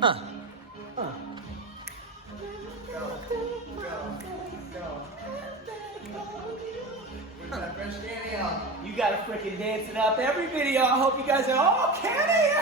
Go. You gotta freaking dance it up every video. I hope you guys are, oh, Kenny!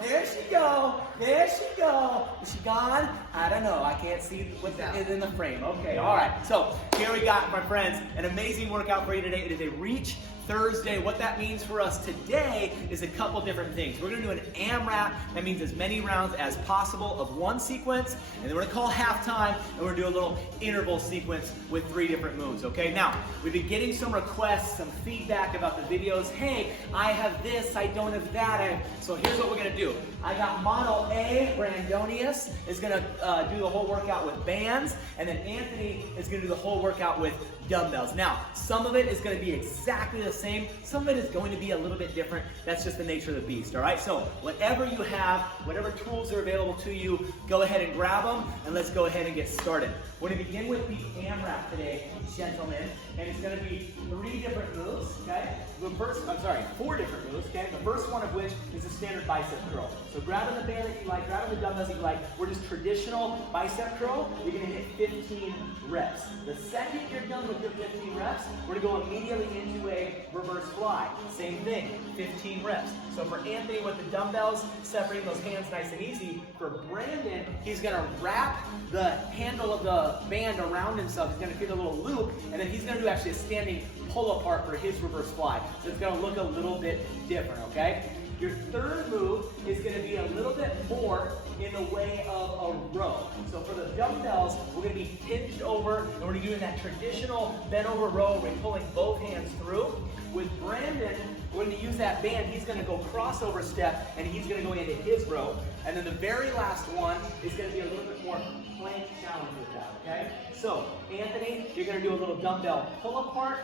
There she go. There she go. Is she gone? I don't know. I can't see what is in the frame. Okay, all right. So here we got, my friends, an amazing workout for you today. It is a Reach Thursday. What that means for us today is a couple different things. We're going to do an AMRAP. That means as many rounds as possible of one sequence, and then we're going to call halftime, and we're going to do a little interval sequence with 3 different moves, okay? Now, we've been getting some requests, some feedback about the videos. Hey, I have this, I don't have that. So here's what we're going to do. I got Model A, Brandonius, is going to do the whole workout with bands, and then Anthony is going to do the whole workout with dumbbells. Now, some of it is going to be exactly the same. Some of it is going to be a little bit different. That's just the nature of the beast, all right? So whatever you have, whatever tools are available to you, go ahead and grab them, and let's go ahead and get started. We're going to begin with the AMRAP today, gentlemen, and it's going to be 3 different moves, okay? The first, 4 different moves, okay? The first one of which is a standard bicep curl. So grabbing the band that you like, grabbing the dumbbells that you like, we're just traditional bicep curl. You're going to hit 15 reps. The second you're done with your 15 reps, we're going to go immediately into a reverse fly. Same thing, 15 reps. So for Anthony with the dumbbells, separating those hands nice and easy. For Brandon, he's going to wrap the handle of the band around himself. He's going to create a little loop, and then he's going to do actually a standing pull apart for his reverse fly. So it's going to look a little bit different, okay? Your third move is going to be a little bit more in the way of a row. So for the dumbbells, we're going to be hinged over, and we're doing that traditional bent over row where we're pulling both hands through. With Brandon, we're going to use that band. He's going to go crossover step, and he's going to go into his row. And then the very last one is going to be a little bit more plank challenge with that, okay? So, Anthony, you're going to do a little dumbbell pull apart.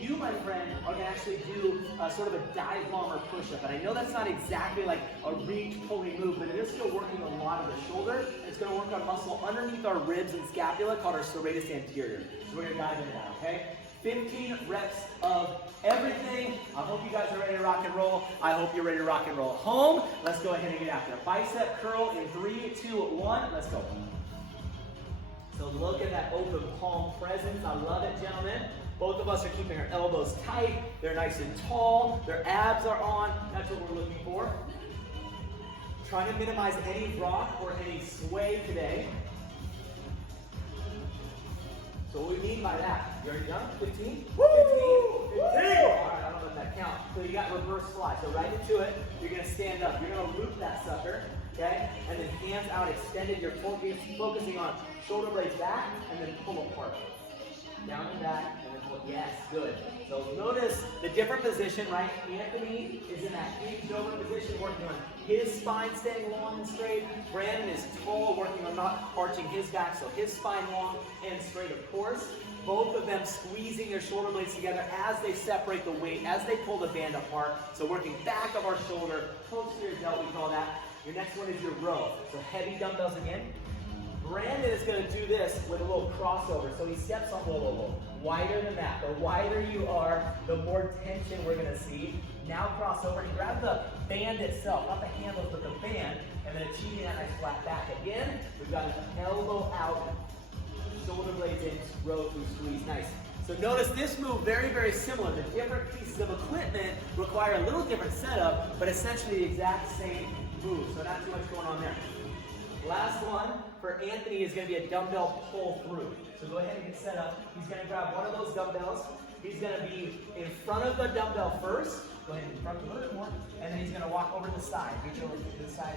You, my friend, are going to actually do sort of a dive bomber push-up. And I know that's not exactly like a reach pulling move, but it is still working a lot of the shoulder. It's going to work on muscle underneath our ribs and scapula called our serratus anterior. So we're going to dive into that, okay? 15 reps of everything. I hope you guys are ready to rock and roll. I hope you're ready to rock and roll at home. Let's go ahead and get after it. Bicep curl in 3, 2, 1. Let's go. So look at that open palm presence. I love it, gentlemen. Both of us are keeping our elbows tight. They're nice and tall. Their abs are on. That's what we're looking for. Trying to minimize any rock or any sway today. So what we mean by that, you already done? 15? Woo! 15? 15! All right, I don't know if that counts. So you got reverse fly. So right into it, you're going to stand up. You're going to loop that sucker, okay? And then hands out extended. You're focusing on shoulder blades back and then pull apart. Down and back, and then pull. Yes, good. So notice the different position, right? Anthony is in that hinged over position, working on his spine staying long and straight. Brandon is tall, working on not arching his back, so his spine long and straight, of course. Both of them squeezing their shoulder blades together as they separate the weight, as they pull the band apart. So working back of our shoulder, posterior delt, we call that. Your next one is your row. So heavy dumbbells again. Brandon is going to do this with a little crossover. So he steps on, whoa. Wider than that. The wider you are, the more tension we're going to see. Now crossover. He grabs the band itself, not the handles, but the band, and then achieving that nice flat back. Again, we've got an elbow out, shoulder blades in, row through squeeze. Nice. So notice this move, very, very similar. The different pieces of equipment require a little different setup, but essentially the exact same move. So not too much going on there. Last one for Anthony is going to be a dumbbell pull through. So go ahead and get set up. He's going to grab one of those dumbbells. He's going to be in front of the dumbbell first. Go ahead and front a little bit more. And then he's going to walk over to the side. Reach over to the side.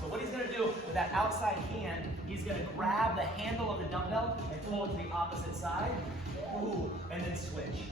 So what he's going to do with that outside hand, he's going to grab the handle of the dumbbell and pull it to the opposite side. Ooh, and then switch.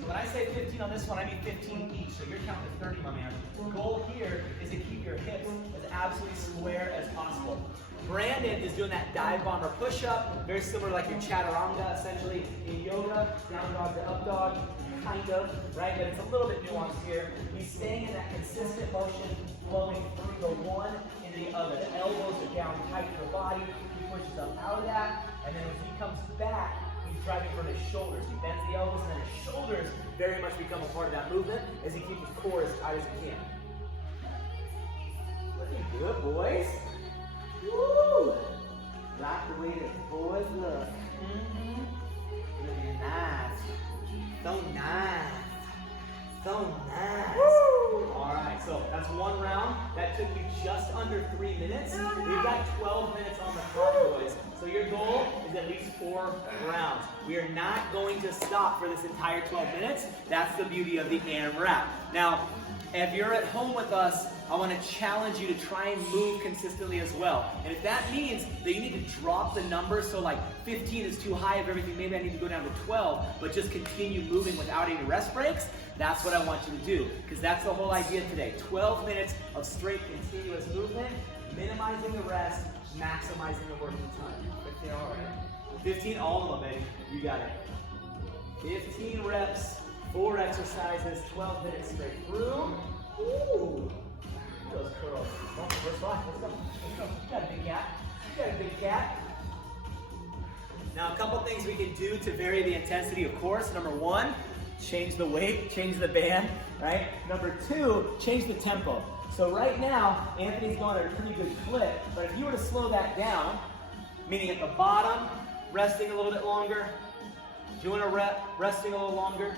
So when I say 15 on this one, I mean 15 each. So you're counting to 30, my man. The goal here is to keep your hips as absolutely square as possible. Brandon is doing that dive bomber push-up, very similar like your chaturanga, essentially, in yoga, down dog to up dog, kind of, right? But it's a little bit nuanced here. He's staying in that consistent motion, flowing through the one into the other. The elbows are down tight to the body. He pushes up out of that, and then as he comes back, he's driving from his shoulders. He bends the elbows, and then his shoulders very much become a part of that movement as he keeps his core as tight as he can. Looking good. boys. Woo! Like the way that boys look. Looking nice. So nice. So nice. Woo! All right, so that's one round. That took you just under 3 minutes. We've got 12 minutes on the clock, boys. So your goal is at least 4 rounds. We are not going to stop for this entire 12 minutes. That's the beauty of the AMRAP. Now, if you're at home with us, I want to challenge you to try and move consistently as well. And if that means that you need to drop the number, so like 15 is too high of everything, maybe I need to go down to 12, but just continue moving without any rest breaks, that's what I want you to do. Because that's the whole idea today. 12 minutes of straight continuous movement, minimizing the rest, maximizing the working time. 15, all right. 15, all of them, baby. You got it. 15 reps, 4 exercises, 12 minutes straight through. Ooh. Those curls. Well, first one. Let's go. Let's go. You got a big cat. You got a big cat. Now, a couple things we can do to vary the intensity, of course. Number 1, change the weight, change the band, right? Number 2, change the tempo. So right now, Anthony's going at a pretty good clip, but if you were to slow that down, meaning at the bottom, resting a little bit longer, doing a rep, resting a little longer,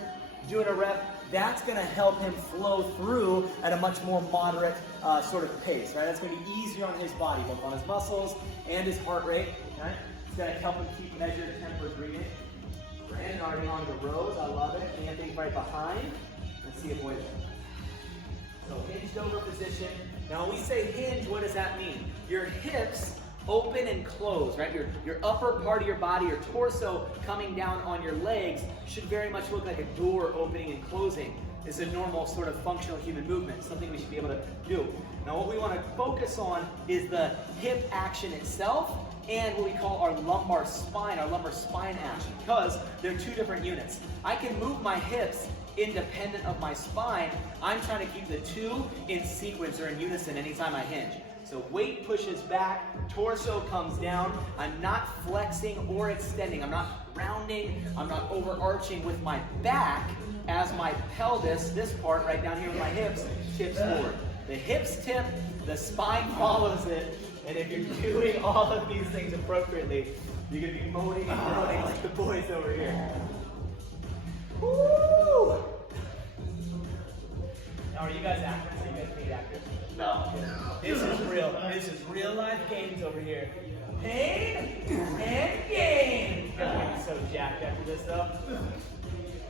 doing a rep, that's going to help him flow through at a much more moderate sort of pace, right? That's going to be easier on his body, both on his muscles and his heart rate, right? It's going to help him keep measured tempered breathing. Brandon already on the rows, I love it. Anthony right behind. Let's see if we're so hinged over position. Now when we say hinge, what does that mean? Your hips open and close, right? Your upper part of your body, your torso coming down on your legs should very much look like a door opening and closing. It's a normal sort of functional human movement, something we should be able to do. Now what we want to focus on is the hip action itself and what we call our lumbar spine action, because they're 2 different units. I can move my hips independent of my spine. I'm trying to keep the 2 in sequence or in unison anytime I hinge. So weight pushes back, torso comes down. I'm not flexing or extending. I'm not rounding. I'm not overarching with my back as my pelvis, this part right down here with my hips, tips forward. The hips tip, the spine follows it, and if you're doing all of these things appropriately, you're going to be moaning and groaning like the boys over here. Woo! Now, are you guys actors? Are you guys paid actors? No. This is real. This is real life games over here. Pain and gain. You guys are gonna be so jacked after this, though.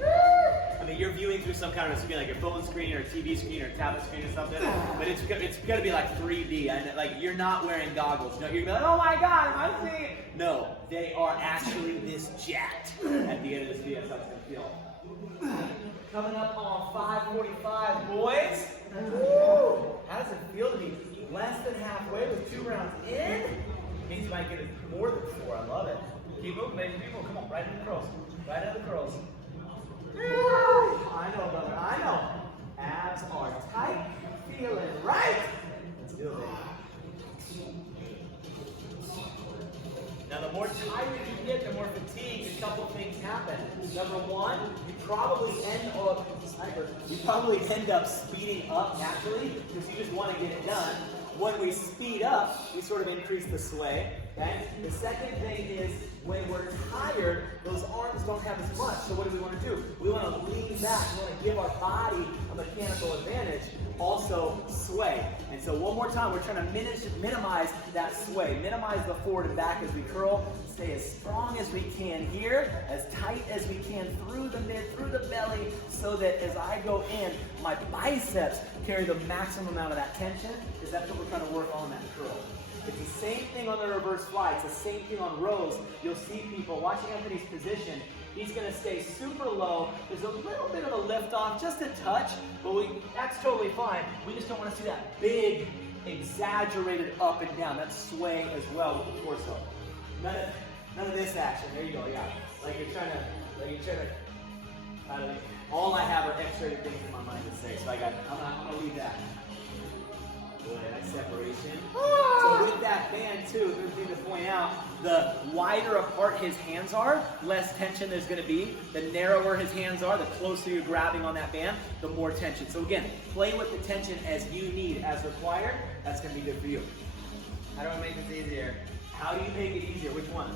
I mean, you're viewing through some kind of screen, like your phone screen or a TV screen or a tablet screen or something, but it's gonna be like 3D, and like you're not wearing goggles. No, you're gonna be like, oh my god, am I seeing? No, they are actually this jacked at the end of this video. That's how it's gonna feel. Coming up on 5:45, boys. Woo! How does it feel to be less than halfway with 2 rounds in? It means you might get it more than 4. I love it. Keep moving, baby. People, come on, right in the curls. Right in the curls. I know, brother. I know. Abs are tight. Feeling right. Let's do it, baby. Now, the more tired you get, the more fatigued, a couple things happen. Number 1, you probably end up speeding up naturally because you just want to get it done. When we speed up, we sort of increase the sway. Okay? The second thing is when we're tired, those arms don't have as much. So what do we want to do? We want to lean back. We want to give our body a mechanical advantage. Also sway. And so one more time, we're trying to minimize that sway. Minimize the forward and back as we curl. Stay as strong as we can here, as tight as we can through the mid, through the belly, so that as I go in, my biceps carry the maximum amount of that tension, because that's what we're trying to work on that curl. It's the same thing on the reverse fly. It's the same thing on rows. You'll see people watching Anthony's position. He's going to stay super low. There's a little bit of a lift off, just a touch, but that's totally fine. We just don't want to see that big, exaggerated up and down. That sway as well with the torso. None of this action. There you go. Yeah, like you're trying to. All I have are X-rated things in my mind to say, so I'm gonna leave that. Good, nice separation. So with that band too, good thing to point out, the wider apart his hands are, less tension there's going to be. The narrower his hands are, the closer you're grabbing on that band, the more tension. So again, play with the tension as you need, as required. That's going to be good for you. How do I make this easier? How do you make it easier? Which one?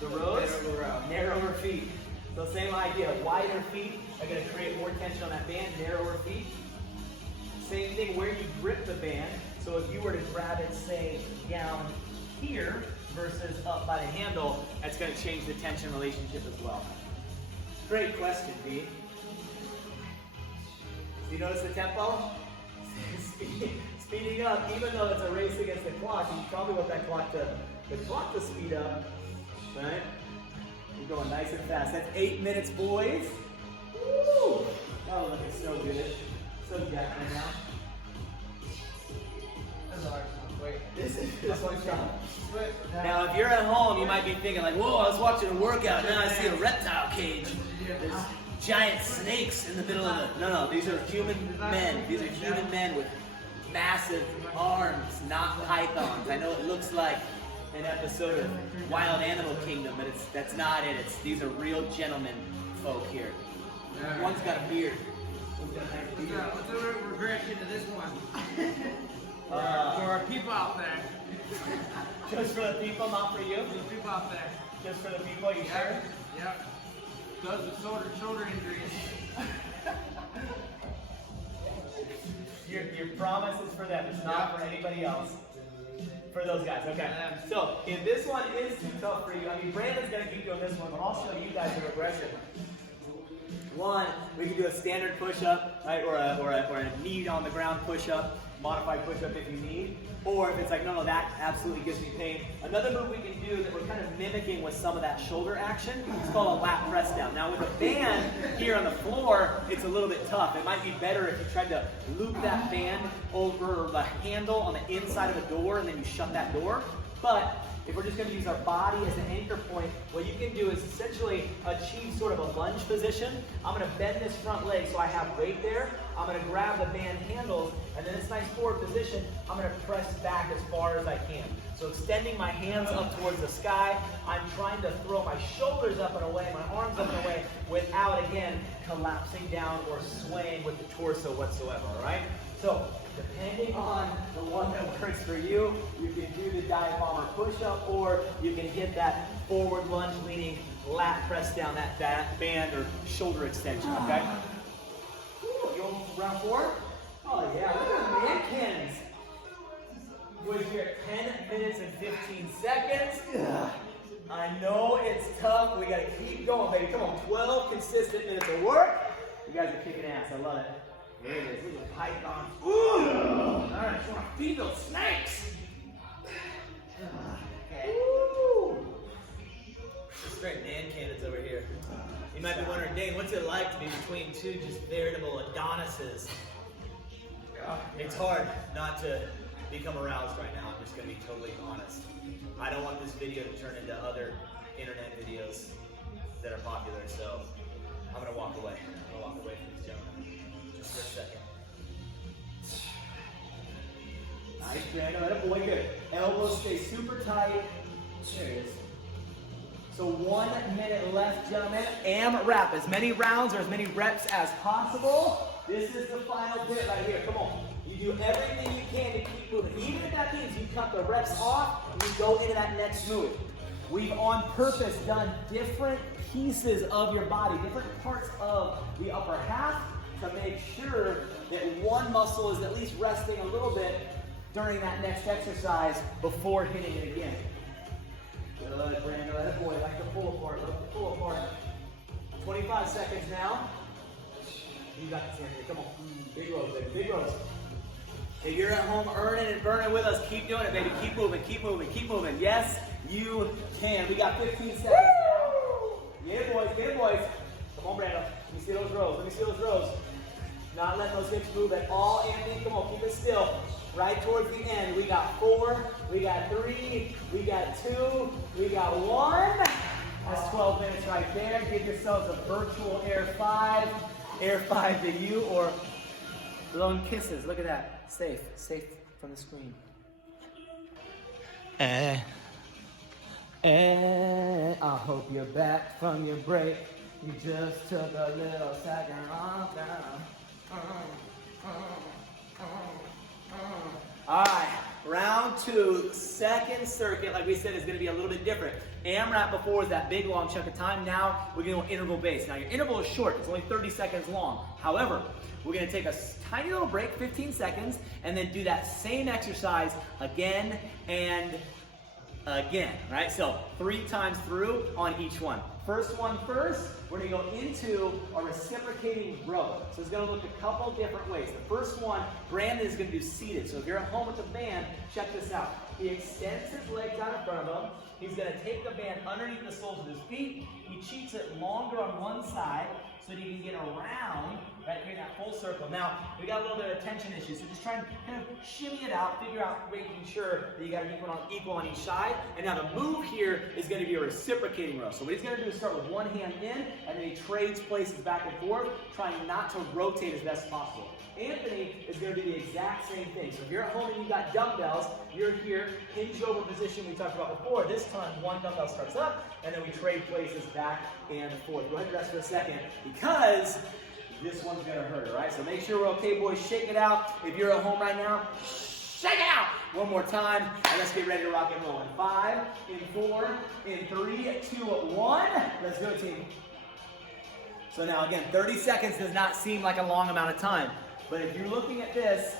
The rows? Narrower feet. So same idea. Wider feet are going to create more tension on that band. Narrower feet. Same thing where you grip the band. So if you were to grab it, say, down here versus up by the handle, that's going to change the tension relationship as well. Great question, B. Do you notice the tempo? Speeding up, even though it's a race against the clock, you probably want that clock to speed up, right? You're going nice and fast. That's 8 minutes, boys. Woo! Oh, looking so good. So jacked right now. That's hard. Wait. This one's tough. Now, if you're at home, you might be thinking like, whoa, I was watching a workout, now I see a reptile cage. There's giant snakes in the middle of the... No, these are human men. These are human men with massive arms, not pythons. I know it looks like an episode of Wild Animal Kingdom, but that's not it. These are real gentlemen folk here. One's got a beard. What's the regression to this one? For our people out there. Just for the people, not for you? For the people out there. Just for the people, you sure? Yep. Those with shoulder injuries. Your promise is for them. It's not for anybody else. For those guys, okay. So, if this one is too tough for you, I mean, Brandon's going to keep doing this one, but I'll show you guys the regression. One, we can do a standard push-up, right, or a knee on the ground push-up, modified push-up if you need. Or if it's like, no, that absolutely gives me pain. Another move we can do that we're kind of mimicking with some of that shoulder action, it's called a lat press down. Now with a band here on the floor, it's a little bit tough. It might be better if you tried to loop that band over the handle on the inside of a door and then you shut that door. But if we're just going to use our body as an anchor point, what you can do is essentially achieve sort of a lunge position. I'm going to bend this front leg so I have weight there. I'm going to grab the band handles, and then this nice forward position, I'm going to press back as far as I can. So extending my hands up towards the sky, I'm trying to throw my shoulders up and away, my arms up and away, without, again, collapsing down or swaying with the torso whatsoever, all right? So, depending on the one that works for you, you can do the dive bomber push-up, or you can hit that forward lunge leaning lat press down that band or shoulder extension, okay? Ooh, you almost round 4? Oh yeah, look at the man cannons. Boys, you're at 10 minutes and 15 seconds. Ugh. I know it's tough. We gotta keep going, baby. Come on, 12 consistent minutes of work. You guys are kicking ass. I love it. There it is. These are pythons. Ooh! All right, I just want to feed those snakes. Okay. Woo! Straight man cannons over here. You might be wondering, Dane, what's it like to be between two just veritable Adonises? It's hard not to become aroused right now. I'm just going to be totally honest. I don't want this video to turn into other internet videos that are popular, so I'm going to walk away. I'm going to walk away from these gentlemen just for a second. Nice, Brandon. Let it boy good. Elbows stay super tight. There it is. So 1 minute left, gentlemen. AMRAP, as many rounds or as many reps as possible. This is the final bit right here. Come on. You do everything you can to keep moving. Even if that means you cut the reps off and you go into that next move. We've on purpose done different pieces of your body, different parts of the upper half to make sure that one muscle is at least resting a little bit during that next exercise before hitting it again. Good, Brandon. That boy, like to pull apart. Let it pull apart. 25 seconds now. You got this, Anthony. Come on. Big rows, baby. Big rows. If you're at home earning and burning with us, keep doing it, baby. Keep moving, keep moving, keep moving. Yes, you can. We got 15 seconds now. Yeah, boys. Yeah, boys. Come on, Brandon. Let me see those rows. Let me see those rows. Not letting those hips move at all, Anthony. Come on, keep it still. Right towards the end. We got 4, we got 3, we got 2, we got 1. That's 12 minutes right there. Give yourselves a virtual air 5. Air 5 to you, or blowing kisses. Look at that. Safe from the screen. I hope you're back from your break. You just took a little second off now. All right, round round 2, second circuit, like we said, is going to be a little bit different. AMRAP before was that big long chunk of time. Now we're going to go interval based. Now your interval is short. It's only 30 seconds long. However, we're going to take a tiny little break, 15 seconds, and then do that same exercise again and again, right? So 3 times through on each one. First one first, we're going to go into a reciprocating row. So it's going to look a couple different ways. The first one, Brandon is going to do seated. So if you're at home with the band, check this out. He extends his legs out in front of him. He's going to take the band underneath the soles of his feet. He cheats it longer on one side so that he can get around, right, create that full circle. Now, we got a little bit of tension issues, so just try and kind of shimmy it out, figure out, making sure that you got an equal on each side. And now the move here is going to be a reciprocating row. So what he's going to do is start with one hand in, and then he trades places back and forth, trying not to rotate as best as possible. Anthony is going to do the exact same thing. So if you're at home and you've got dumbbells, you're here, hinge over position we talked about before. This time, one dumbbell starts up, and then we trade places back and forth. Go ahead and rest for a second, because this one's going to hurt, all right? So make sure we're okay, boys. Shake it out. If you're at home right now, shake it out. One more time, and let's get ready to rock and roll. In 5, in 4, in 3, 2, 1. Let's go, team. So now, again, 30 seconds does not seem like a long amount of time. But if you're looking at this,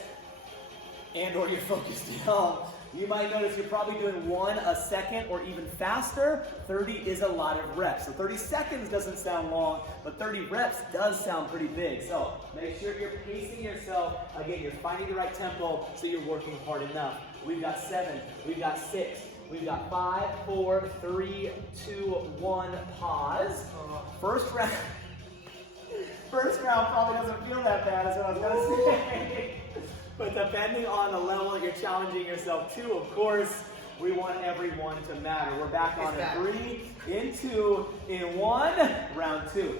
and or you're focused at home, you might notice you're probably doing 1 a second or even faster. 30 is a lot of reps. So 30 seconds doesn't sound long, but 30 reps does sound pretty big. So make sure you're pacing yourself. Again, you're finding the right tempo so you're working hard enough. We've got 7, we've got 6, we've got 5, 4, 3, 2, 1, pause. First round probably doesn't feel that bad, is what I was going to say. But depending on the level that you're challenging yourself to, of course, we want everyone to matter. We're back on in 3, in 2, in 1, round 2.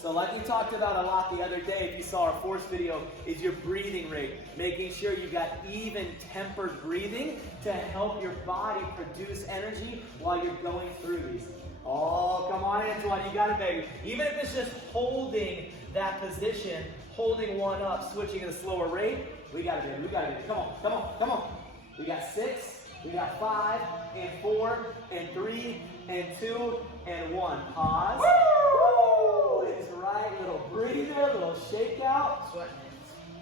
So like we talked about a lot the other day, if you saw our force video, is your breathing rate. Making sure you've got even tempered breathing to help your body produce energy while you're going through these. Oh, come on, Antoine, you got it, baby. Even if it's just holding that position, holding one up, switching at a slower rate, we got it, baby. We got it, baby. Come on, come on, come on. We got 6, we got 5, and 4, and 3, and 2, and 1. Pause. Woo! It's right, little breather, little shakeout.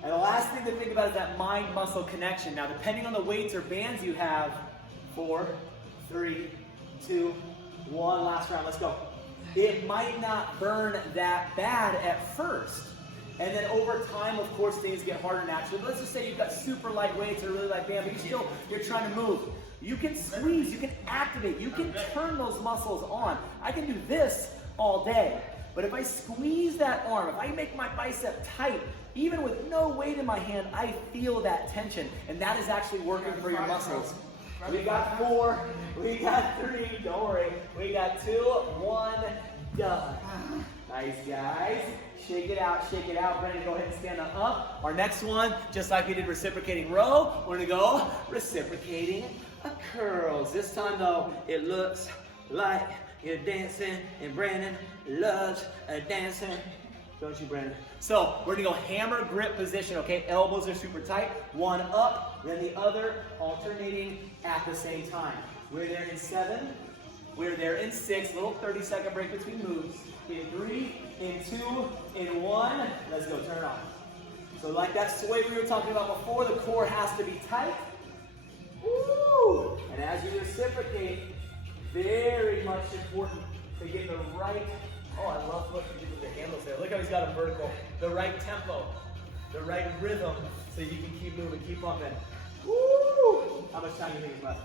And the last thing to think about is that mind-muscle connection. Now, depending on the weights or bands you have, 4, 3, 2, 1, last round, let's go. It might not burn that bad at first. And then over time, of course, things get harder naturally. But let's just say you've got super light weights or really light band, but you're trying to move. You can squeeze, you can activate, you can turn those muscles on. I can do this all day. But if I squeeze that arm, if I make my bicep tight, even with no weight in my hand, I feel that tension. And that is actually working for your muscles. We got 4, we got 3, don't worry. We got 2, 1, done. Nice, guys. Shake it out, shake it out. Brandon, go ahead and stand up. Our next one, just like we did reciprocating row, we're gonna go reciprocating curls. This time though, it looks like you're dancing, and Brandon loves dancing. Don't you, Brandon? So we're gonna go hammer grip position, okay? Elbows are super tight. One up, then the other, alternating at the same time. We're there in 7, we're there in 6, little 30-second break between moves. In 3, in 2, in 1, let's go, turn it on. So like that's the way we were talking about before, the core has to be tight. Woo! And as you reciprocate, very much important to get the right, oh, I love what you did with the handles there. Look how he's got them vertical. The right tempo, the right rhythm, so you can keep moving, keep pumping. Woo! How much time do you think is left?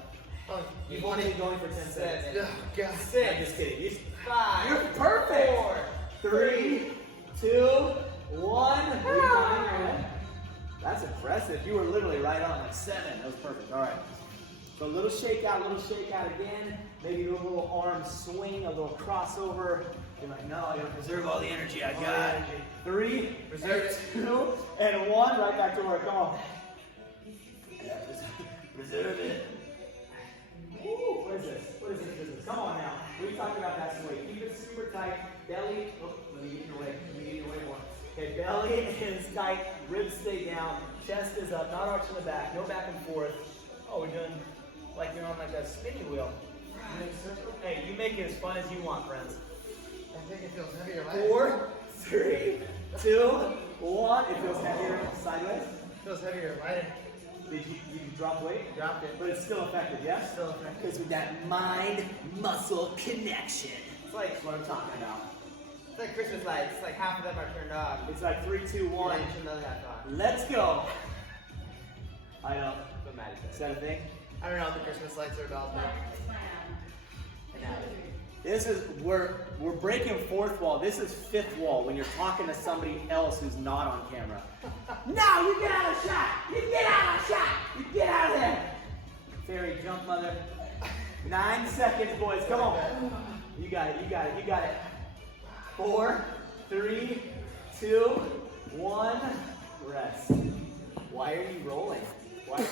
You want to be going for 10 seconds. Oh, God. 6. I'm just kidding. 5. You're perfect. 4. 3, 2, 1. That's impressive. You were literally right on, like 7. That was perfect. All right. So a little shake out again. Maybe a little arm swing, a little crossover. You're like, no, I gotta preserve all the energy I got. 3, preserve 2, and 1. Right back to work. Come on. Preserve it. Woo, what is this? What is this business? Come on now. We talked about that swing. Keep it super tight. Belly. Oh, let me get in your way. Let me get in your way more. Okay, belly is tight. Ribs stay down. Chest is up. Not arch in the back. No back and forth. forth. Oh, we're doing like you're on like a spinning wheel. Hey, you make it as fun as you want, friends. I think it feels heavier. 4, 3, 2, 1. It feels heavier sideways. It feels heavier, right? Did you drop weight? Dropped it. But it's still effective, yes? Still effective. Because with that mind-muscle connection. It's like what I'm talking about. It's like Christmas lights. It's like half of them are turned off. It's like 3, 2, 1. And another half on. Let's go. I know. But Maddie Is said. that a thing? I don't know what the Christmas lights are about, but This is, we're breaking fourth wall. This is fifth wall when you're talking to somebody else who's not on camera. No, you get out of the shot! You get out of the shot! You get out of there! Fairy jump, mother. 9 seconds, boys. Come on. You got it, you got it, you got it. 4, 3, 2, 1. Rest. Why are you rolling? Why?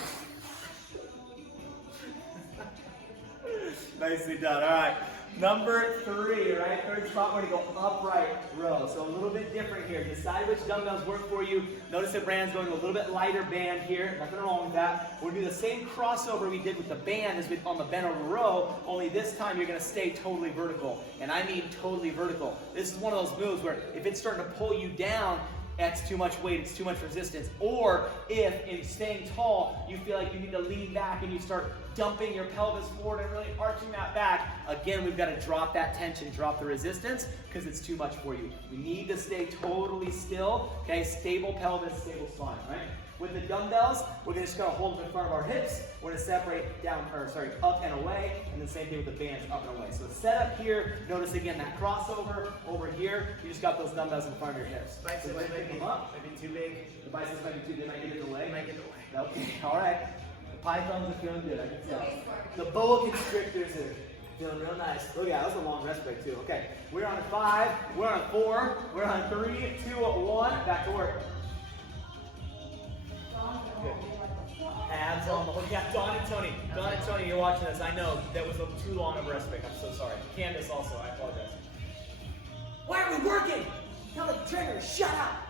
Nicely done. All right. Number 3, right? Third spot, we're going to go upright row. So a little bit different here. Decide which dumbbells work for you. Notice that Brand's going a little bit lighter band here. Nothing wrong with that. We're going to do the same crossover we did with the band as on the bent over row, only this time you're going to stay totally vertical. And I mean totally vertical. This is one of those moves where if it's starting to pull you down, that's too much weight, it's too much resistance. Or if in staying tall, you feel like you need to lean back and you start dumping your pelvis forward and really arching that back, again, we've got to drop that tension, drop the resistance, because it's too much for you. We need to stay totally still, okay? Stable pelvis, stable spine, right? With the dumbbells, we're just going to hold them in front of our hips. We're going to separate down, up and away, and the same thing with the bands, up and away. So set up here, notice again that crossover over here. You just got those dumbbells in front of your hips. biceps might be too big. The biceps might be too big, they might get in the way. They might get in the way. Okay, all right. The pythons are feeling good, I can tell. The boa constrictors are feeling real nice. Look at that, that was a long rest break too. Okay, we're on 5, we're on 4, we're on 3, 2, 1, back to work. Good. Abs on the whole. Yeah, Dawn and Tony. Dawn and Tony, you're watching this. I know that was too long of a rest break. I'm so sorry. Candace also, I apologize. Why are we working? Tell the trainer, shut up.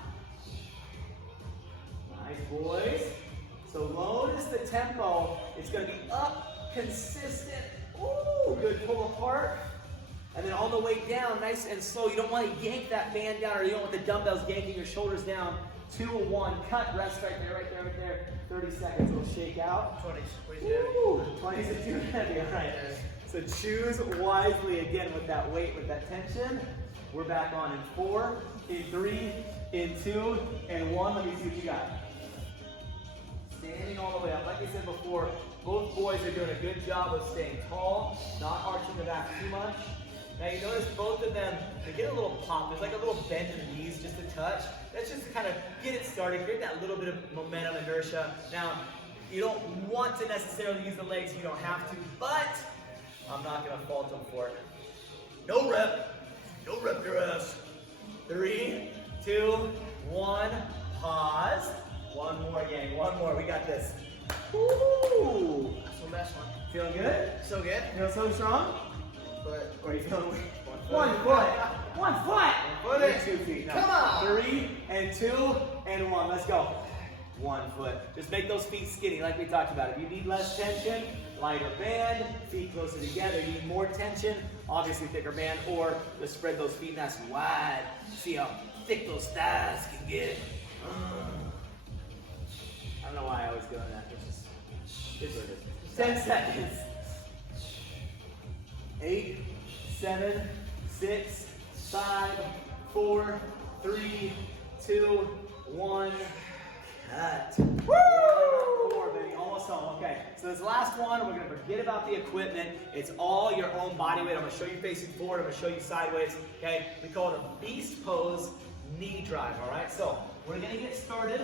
Nice, boys. So low is the tempo. It's going to be up, consistent. Ooh, good pull apart. And then on the way down, nice and slow. You don't want to yank that band down, or you don't want the dumbbells yanking your shoulders down. 2, 1, cut, rest right there, right there, right there. 30 seconds, it'll shake out. 20. 20 is too heavy, all right. So choose wisely again with that weight, with that tension. We're back on in 4, in 3, in 2, and 1. Let me see what you got. Standing all the way up. Like I said before, both boys are doing a good job of staying tall, not arching the back too much. Now you notice both of them, they get a little pop. There's like a little bend in the knees, just a touch. That's just to kind of get it started, create that little bit of momentum, inertia. Now, you don't want to necessarily use the legs if you don't have to, but I'm not going to fault them for it. No rep. No rep your ass. 3, 2, 1, pause. One more, gang. One more. We got this. Woo! That's the best one. Feeling good? So good. Feeling so strong? But Or are you feeling weak? 1 foot. 1 foot. 1 foot. 2 feet. No. Come on. 3 and 2 and 1. Let's go. 1 foot. Just make those feet skinny like we talked about. If you need less tension, lighter band, feet closer together. You need more tension, obviously thicker band, or just spread those feet nice and wide. See how thick those thighs can get. I don't know why I always go in that. It's what it is. 10 seconds. 8, 7, 6, 5, 4, 3, 2, 1. Cut. Woo! 1 more, baby. Almost home. Okay. So this last one, we're going to forget about the equipment. It's all your own body weight. I'm going to show you facing forward. I'm going to show you sideways. Okay. We call it a beast pose knee drive. All right. So we're going to get started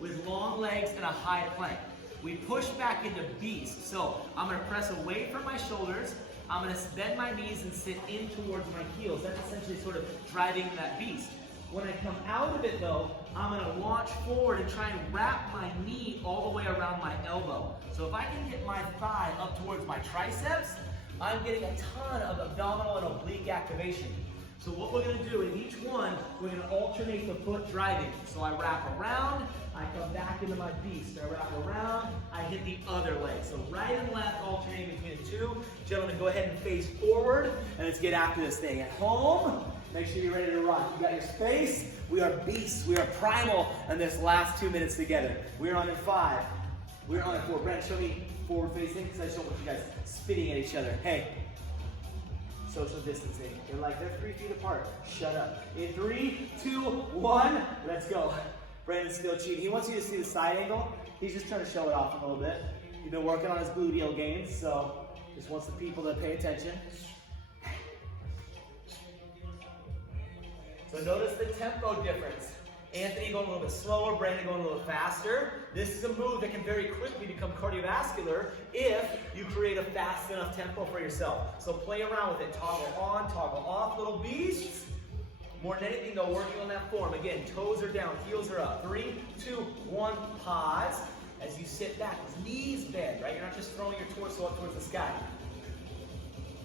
with long legs and a high plank. We push back into beast. So I'm going to press away from my shoulders. I'm going to bend my knees and sit in towards my heels. That's essentially sort of driving that beast. When I come out of it though, I'm going to launch forward and try and wrap my knee all the way around my elbow. So if I can get my thigh up towards my triceps, I'm getting a ton of abdominal and oblique activation. So what we're gonna do in each one, we're gonna alternate the foot driving. So I wrap around, I come back into my beast. I wrap around, I hit the other leg. So right and left alternating between the two. Gentlemen, go ahead and face forward, and let's get after this thing. At home, make sure you're ready to rock. You got your space. We are beasts. We are primal in this last 2 minutes together. We're on in 5. We're on in 4. Brent, show me forward facing, because I just don't want you guys spitting at each other. Hey. Social distancing. They're 3 feet apart. Shut up. In 3, 2, 1, let's go. Brandon's still cheating. He wants you to see the side angle. He's just trying to show it off a little bit. He's been working on his gluteal gains, so just wants the people to pay attention. So notice the tempo difference. Anthony going a little bit slower, Brandon going a little faster. This is a move that can very quickly become cardiovascular if you create a fast enough tempo for yourself. So play around with it. Toggle on, toggle off, little beasts. More than anything though, working on that form. Again, toes are down, heels are up. 3, 2, 1, pause. As you sit back, knees bend, right? You're not just throwing your torso up towards the sky.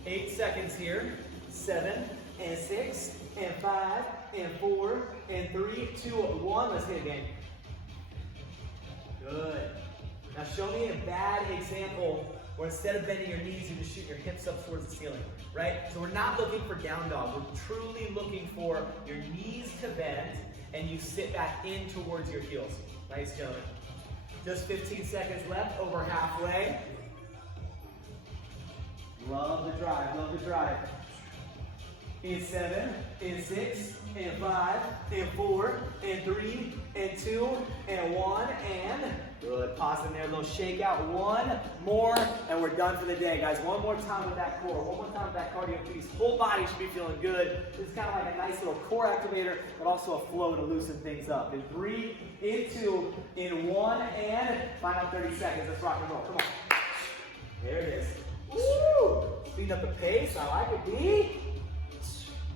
8 seconds here. 7 and 6 and 5 and 4 and 3, 2, 1. Let's hit again. Good. Now show me a bad example where instead of bending your knees, you just shoot your hips up towards the ceiling, right? So we're not looking for down dog. We're truly looking for your knees to bend and you sit back in towards your heels. Nice, gentlemen. Just 15 seconds left, over halfway. Love the drive, love the drive. In 7, in 6, in 5, in 4, in 3, in 2, and 1, and good. Pause in there, a little shakeout. 1 more, and we're done for the day, guys. One more time with that core. One more time with that cardio piece. Full body should be feeling good. This is kind of like a nice little core activator, but also a flow to loosen things up. In 3, in 2, in 1, and final 30 seconds. Let's rock and roll. Come on. There it is. Woo! Speeding up the pace. I like it, B.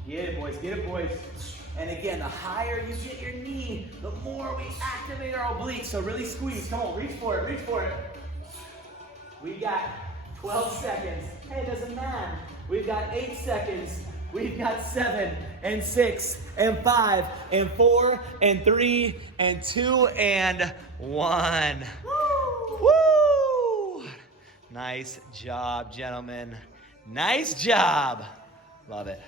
Get it, boys. Get it, boys. And again, the higher you get your knee, the more we activate our obliques. So really squeeze. Come on, reach for it. Reach for it. We got 12 seconds. Hey, it doesn't matter. We've got 8 seconds. We've got 7 and 6 and 5 and 4 and 3 and 2 and 1. Woo! Woo! Nice job, gentlemen. Nice job. Love it.